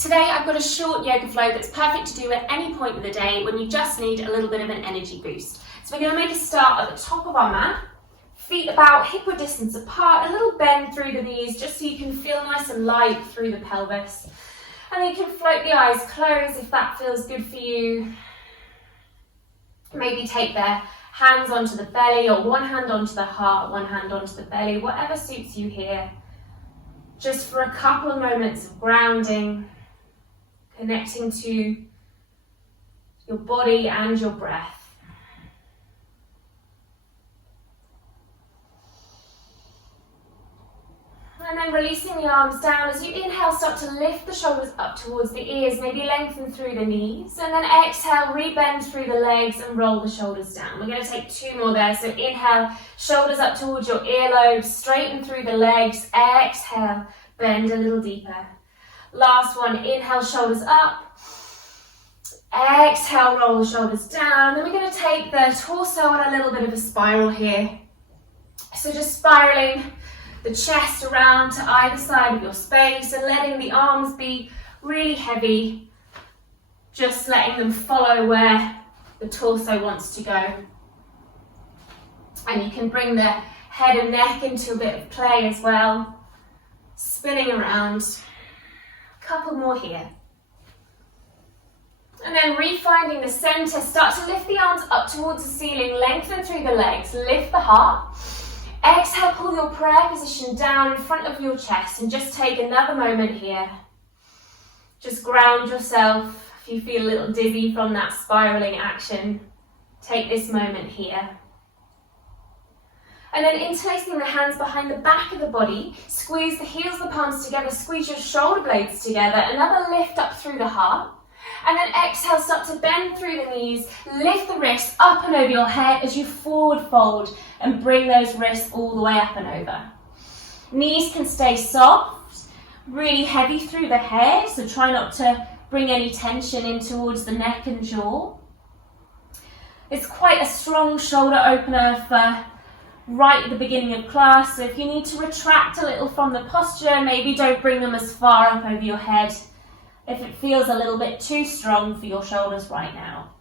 Today I've got a short yoga flow that's perfect to do at any point of the day when you just need a little bit of an energy boost. So we're going to make a start at the top of our mat, feet about hip-width distance apart, a little bend through the knees just so you can feel nice and light through the pelvis. And then you can float the eyes closed if that feels good for you. Maybe take their hands onto the belly, or one hand onto the heart, one hand onto the belly, whatever suits you here. Just for a couple of moments of grounding, connecting to your body and your breath. And then releasing the arms down. As you inhale, start to lift the shoulders up towards the ears, maybe lengthen through the knees. And then exhale, re-bend through the legs and roll the shoulders down. We're going to take two more there. So inhale, shoulders up towards your earlobes, straighten through the legs. Exhale, bend a little deeper. Last one, inhale, shoulders up. Exhale, roll the shoulders down. Then we're going to take the torso on a little bit of a spiral here. So just spiraling the chest around to either side of your space and letting the arms be really heavy, just letting them follow where the torso wants to go. And you can bring the head and neck into a bit of play as well, spinning around. A couple more here. And then refinding the center, start to lift the arms up towards the ceiling, lengthen through the legs, lift the heart. Exhale, pull your prayer position down in front of your chest and just take another moment here. Just ground yourself. If you feel a little dizzy from that spiraling action, take this moment here. And then interlacing the hands behind the back of the body, squeeze the heels of the palms together, squeeze your shoulder blades together, another lift up through the heart. And then exhale, start to bend through the knees, lift the wrists up and over your head as you forward fold and bring those wrists all the way up and over. Knees can stay soft, really heavy through the head, so try not to bring any tension in towards the neck and jaw. It's quite a strong shoulder opener for right at the beginning of class, so if you need to retract a little from the posture, maybe don't bring them as far up over your head if it feels a little bit too strong for your shoulders right now.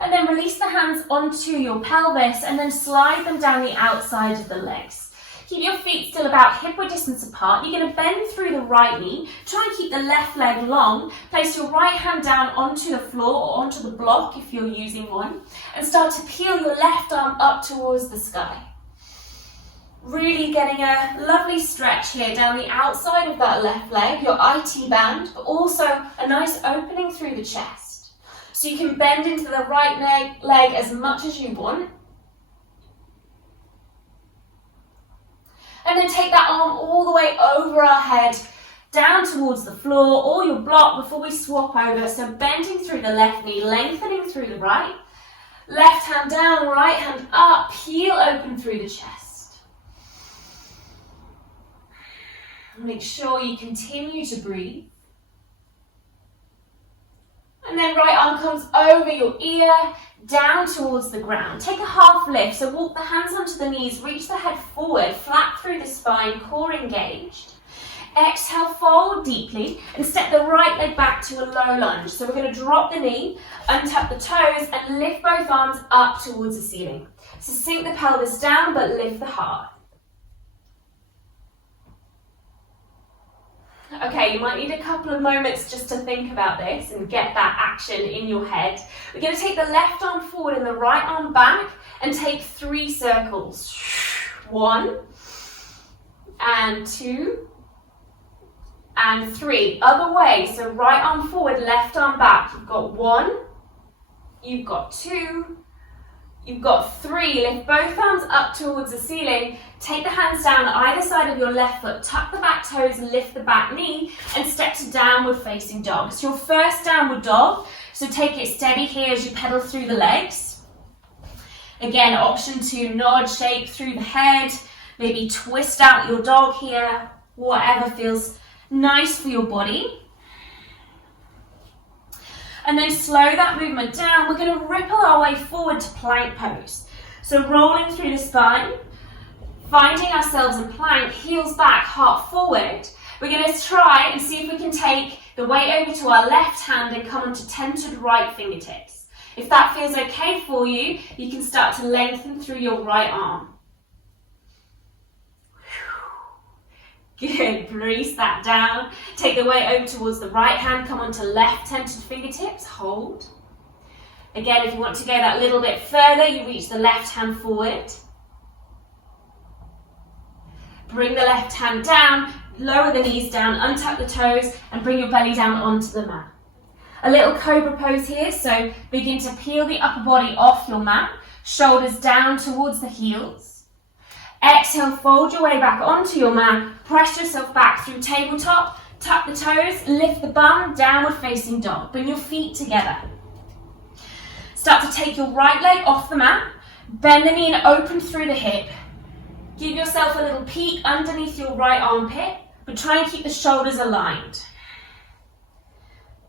And then release the hands onto your pelvis and then slide them down the outside of the legs. Keep your feet still about hip-width distance apart. You're going to bend through the right knee. Try and keep the left leg long. Place your right hand down onto the floor or onto the block if you're using one. And start to peel your left arm up towards the sky. Really getting a lovely stretch here down the outside of that left leg, your IT band, but also a nice opening through the chest. So you can bend into the right leg as much as you want. And then take that arm all the way over our head, down towards the floor or your block before we swap over. So bending through the left knee, lengthening through the right. Left hand down, right hand up, heel open through the chest. Make sure you continue to breathe. And then right arm comes over your ear, down towards the ground. Take a half lift, so walk the hands onto the knees, reach the head forward, flat through the spine, core engaged. Exhale, fold deeply and step the right leg back to a low lunge. So we're going to drop the knee, untuck the toes and lift both arms up towards the ceiling. So sink the pelvis down but lift the heart. Okay, you might need a couple of moments just to think about this and get that action in your head. We're going to take the left arm forward and the right arm back and take 3 circles. 1 and 2 and 3. Other way, so right arm forward, left arm back. You've got 1, you've got 2, you've got 3. Lift both arms up towards the ceiling. Take the hands down either side of your left foot. Tuck the back toes, lift the back knee, and step to downward facing dog. It's your first downward dog, so take it steady here as you pedal through the legs. Again, option to nod shape through the head, maybe twist out your dog here, whatever feels nice for your body. And then slow that movement down. We're going to ripple our way forward to plank pose. So rolling through the spine, finding ourselves in plank, heels back, heart forward, We're going to try and see if we can take the weight over to our left hand and come onto tented right fingertips. If that feels okay for you, you can start to lengthen through your right arm. Good, release that down. Take the weight over towards the right hand, come onto left tented fingertips, hold. Again, if you want to go that little bit further, you reach the left hand forward. Bring the left hand down, lower the knees down, untuck the toes, and bring your belly down onto the mat. A little cobra pose here, so begin to peel the upper body off your mat, shoulders down towards the heels. Exhale, fold your way back onto your mat, press yourself back through tabletop, tuck the toes, lift the bum, downward facing dog. Bring your feet together. Start to take your right leg off the mat, bend the knee and open through the hip. Give yourself a little peek underneath your right armpit, but try and keep the shoulders aligned.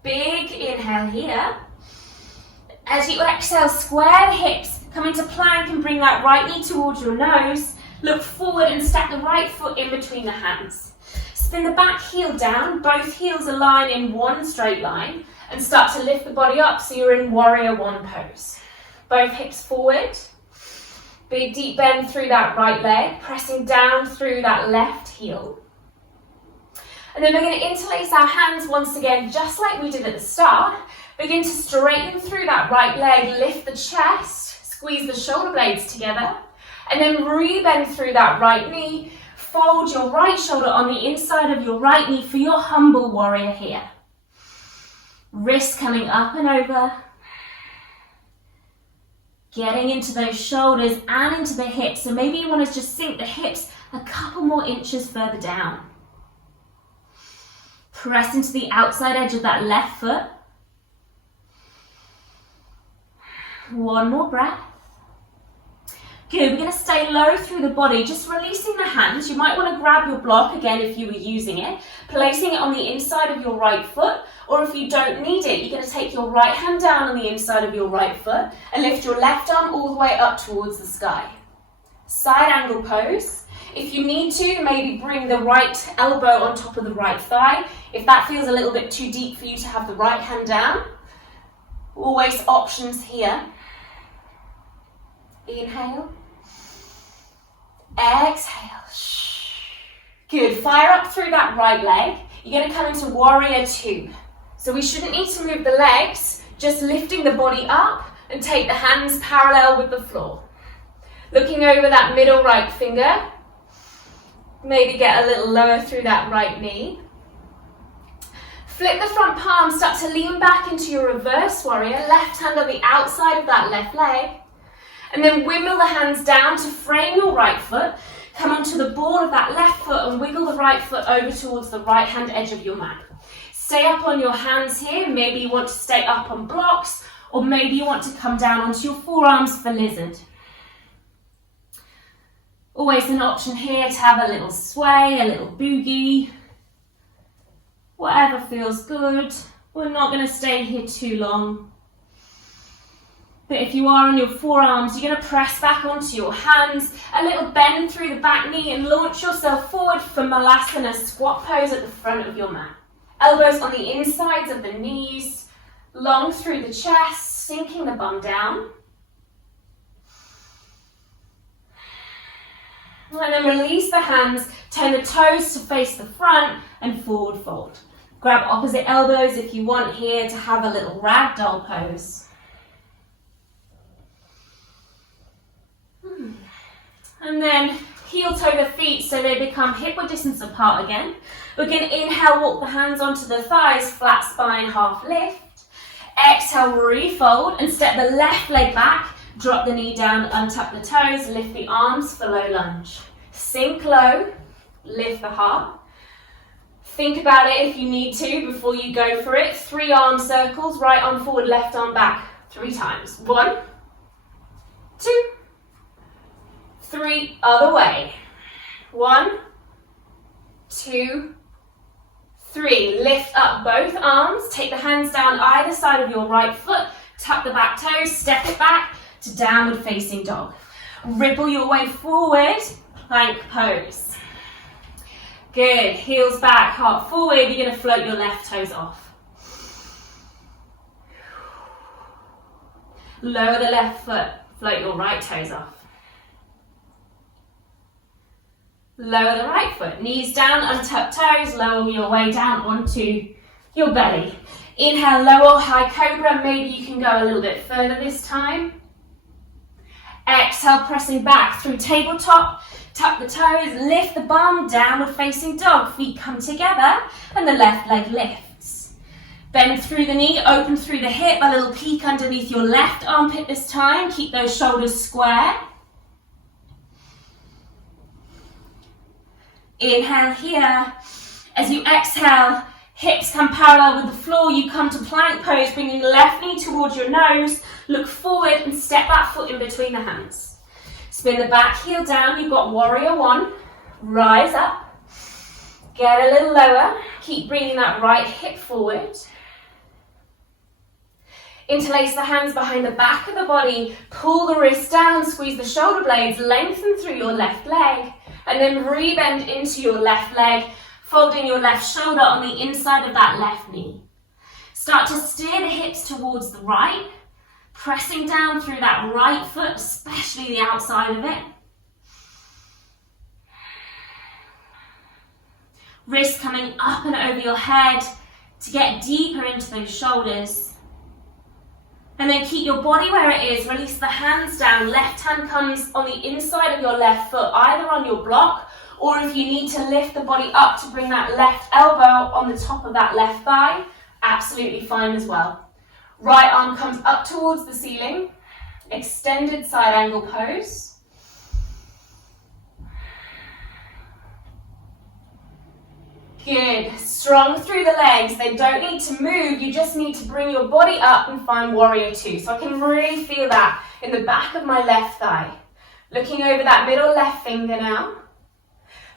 Big inhale here. As you exhale, square the hips, come into plank and bring that right knee towards your nose. Look forward and stack the right foot in between the hands. Spin the back heel down, both heels align in one straight line, and start to lift the body up so you're in warrior one pose. Both hips forward. Big deep bend through that right leg, pressing down through that left heel. And then we're going to interlace our hands once again, just like we did at the start. Begin to straighten through that right leg, lift the chest, squeeze the shoulder blades together, and then re-bend through that right knee. Fold your right shoulder on the inside of your right knee for your humble warrior here. Wrists coming up and over. Getting into those shoulders and into the hips. So maybe you want to just sink the hips a couple more inches further down. Press into the outside edge of that left foot. One more breath. Good, we're going to stay low through the body, just releasing the hands. You might want to grab your block again if you were using it, placing it on the inside of your right foot, or if you don't need it, you're going to take your right hand down on the inside of your right foot and lift your left arm all the way up towards the sky. Side angle pose. If you need to, maybe bring the right elbow on top of the right thigh. If that feels a little bit too deep for you to have the right hand down, always options here. Inhale. Exhale. Good. Fire up through that right leg. You're going to come into warrior two. So we shouldn't need to move the legs, just lifting the body up and take the hands parallel with the floor. Looking over that middle right finger. Maybe get a little lower through that right knee. Flip the front palm, start to lean back into your reverse warrior. Left hand on the outside of that left leg. And then wiggle the hands down to frame your right foot. Come onto the ball of that left foot and wiggle the right foot over towards the right hand edge of your mat. Stay up on your hands here. Maybe you want to stay up on blocks, or maybe you want to come down onto your forearms for lizard. Always an option here to have a little sway, a little boogie. Whatever feels good. We're not going to stay here too long. But if you are on your forearms, you're going to press back onto your hands, a little bend through the back knee and launch yourself forward for Malasana squat pose at the front of your mat. Elbows on the insides of the knees, long through the chest, sinking the bum down. And then release the hands, turn the toes to face the front and forward fold. Grab opposite elbows if you want here to have a little ragdoll pose. And then heel toe the feet so they become hip width distance apart again. We're going to inhale, walk the hands onto the thighs, flat spine, half lift. Exhale, refold and step the left leg back. Drop the knee down, untuck the toes, lift the arms for low lunge. Sink low, lift the heart. Think about it if you need to before you go for it. 3 arm circles, right arm forward, left arm back, 3 times. 1, 2, 3, other way. 1, 2, 3. Lift up both arms, take the hands down either side of your right foot, tuck the back toes, step it back to downward facing dog. Ripple your way forward, plank pose. Good, heels back, heart forward. You're going to float your left toes off. Lower the left foot, float your right toes off. Lower the right foot, knees down, untuck toes, lower your way down onto your belly. Inhale, lower, high cobra. Maybe you can go a little bit further this time. Exhale, pressing back through tabletop. Tuck the toes, lift the bum, downward facing dog. Feet come together and the left leg lifts. Bend through the knee, open through the hip, a little peek underneath your left armpit this time. Keep those shoulders square. Inhale here. As you exhale, hips come parallel with the floor. You come to plank pose, bringing the left knee towards your nose. Look forward and step that foot in between the hands. Spin the back heel down. You've got warrior one. Rise up. Get a little lower. Keep bringing that right hip forward. Interlace the hands behind the back of the body. Pull the wrists down. Squeeze the shoulder blades. Lengthen through your left leg. And then rebend into your left leg, folding your left shoulder on the inside of that left knee. Start to steer the hips towards the right, pressing down through that right foot, especially the outside of it. Wrists coming up and over your head to get deeper into those shoulders. And then keep your body where it is. Release the hands down. Left hand comes on the inside of your left foot, either on your block, or if you need to lift the body up to bring that left elbow on the top of that left thigh, absolutely fine as well. Right arm comes up towards the ceiling. Extended side angle pose. Good. Strong through the legs. They don't need to move. You just need to bring your body up and find warrior two. So I can really feel that in the back of my left thigh. Looking over that middle left finger now.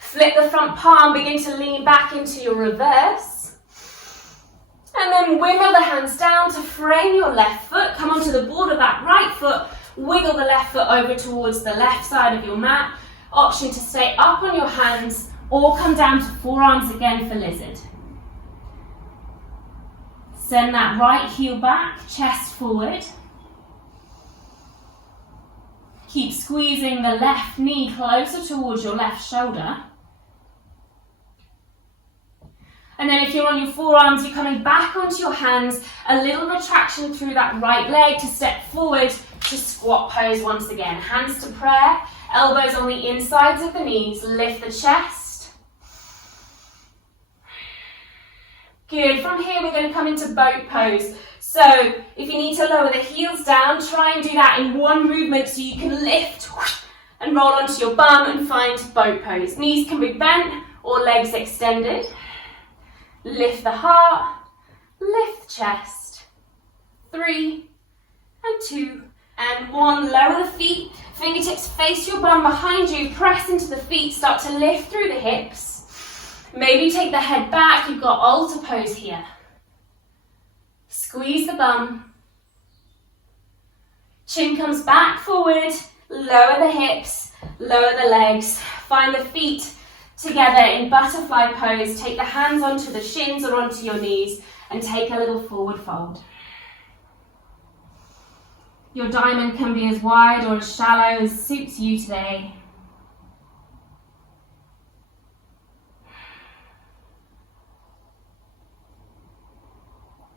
Flip the front palm. Begin to lean back into your reverse. And then wiggle the hands down to frame your left foot. Come onto the board of that right foot. Wiggle the left foot over towards the left side of your mat. Option to stay up on your hands or come down to forearms again for lizard. Send that right heel back, chest forward. Keep squeezing the left knee closer towards your left shoulder. And then if you're on your forearms, you're coming back onto your hands, a little retraction through that right leg to step forward to squat pose once again. Hands to prayer, elbows on the insides of the knees, lift the chest. Good. From here, we're going to come into boat pose. So if you need to lower the heels down, try and do that in one movement so you can lift and roll onto your bum and find boat pose. Knees can be bent or legs extended. Lift the heart, lift the chest. 3 and 2 and 1. Lower the feet, fingertips face your bum behind you, press into the feet, start to lift through the hips. Maybe take the head back, you've got altar pose here. Squeeze the bum. Chin comes back forward, lower the hips, lower the legs. Find the feet together in butterfly pose. Take the hands onto the shins or onto your knees and take a little forward fold. Your diamond can be as wide or as shallow as suits you today.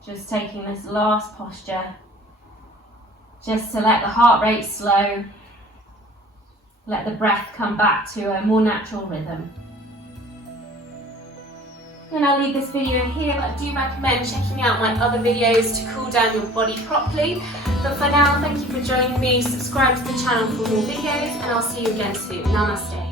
Just taking this last posture, just to let the heart rate slow, let the breath come back to a more natural rhythm. And I'll leave this video here, but I do recommend checking out my other videos to cool down your body properly. But for now, thank you for joining me. Subscribe to the channel for more videos, and I'll see you again soon. Namaste.